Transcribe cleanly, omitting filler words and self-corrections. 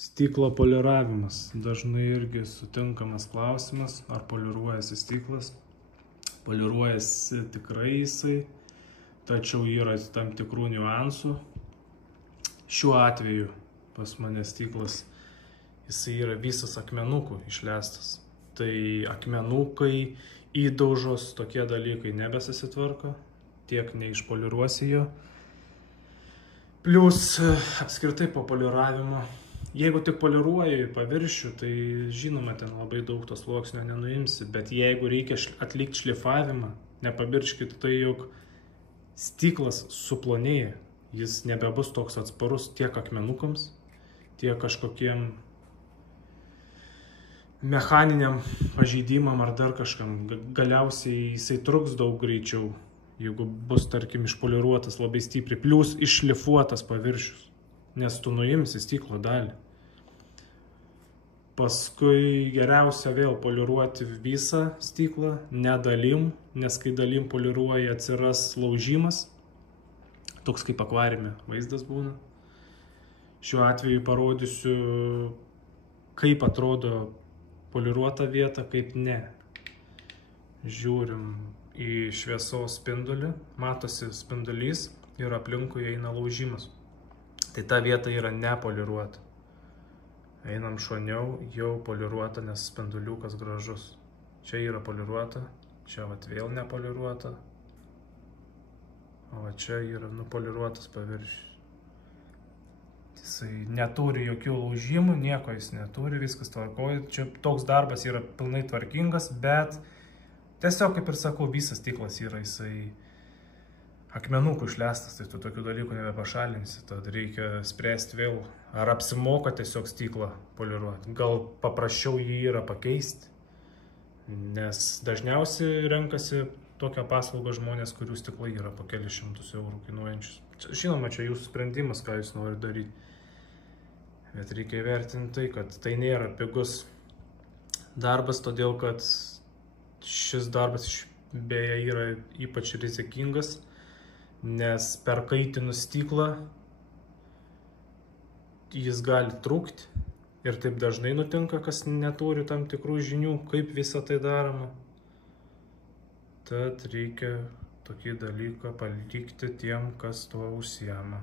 Stiklo poliravimas. Dažnai irgi sutinkamas klausimas, ar poliruojasi stiklas. Poliruojasi tikrai jisai, tačiau yra tam tikrų niuansų. Šiuo atveju pas mane stiklas, jisai yra visas akmenukų išlestas. Tai akmenukai, įdaužos, tokie dalykai nebesusitvarko, tiek neišpoliruosi jo. Plius apskritai po poliravimo, jeigu tik poliruoji paviršių, tai žinoma, ten labai daug tos sluoksnio nenuimsi, bet jeigu reikia atlikti šlifavimą, nepamirškit tai, jog stiklas suplonėja, jis nebebus toks atsparus tiek akmenukams, tiek kažkokiem mechaniniam pažeidimam ar dar kažkam. Galiausiai jisai truks daug greičiau, jeigu bus, tarkim, išpoliruotas labai stipriai, plius iššlifuotas paviršius, nes tu nuimsi stiklo dalį. Paskui geriausia vėl poliruoti visą stiklą, ne dalim, nes kai dalim poliruoji atsiras laužimas, toks kaip akvariume vaizdas būna. Šiuo atveju parodysiu, kaip atrodo poliruota vieta, kaip ne. Žiūrim į šviesos spindulį, matosi spindulys ir aplinkui eina laužimas. Tai ta vieta yra nepoliruota. Einam šoniau, jau poliruota, nes spinduliukas gražus. Čia yra poliruota, čia vat vėl nepoliruota, o čia yra nupoliruotas paviršius. Jisai neturi jokių laužimų, nieko jis neturi, viskas tvarkoja. Čia toks darbas yra pilnai tvarkingas, bet tiesiog, kaip ir sakau, visas stiklas yra jisai akmenukų išlestas, tai tu tokių dalykų nebepašalinsi, tad reikia spręsti vėl, ar apsimoka tiesiog stiklą poliruoti. Gal paprasčiau jį yra pakeisti, nes dažniausiai renkasi tokią paslaugą žmonės, kurių stiklai yra po kelius šimtus eurų kainuojančius. Žinoma, čia jūsų sprendimas, ką jūs norite daryti. Bet reikia įvertinti tai, kad tai nėra pigus darbas, todėl kad šis darbas beje yra ypač rizikingas, nes per kaitinus stiklą jis gali trūkti ir taip dažnai nutinka, kas neturi tam tikrų žinių, kaip visą tai daroma. Tad reikia tokį dalyką palikti tiem, kas tuo užsiema.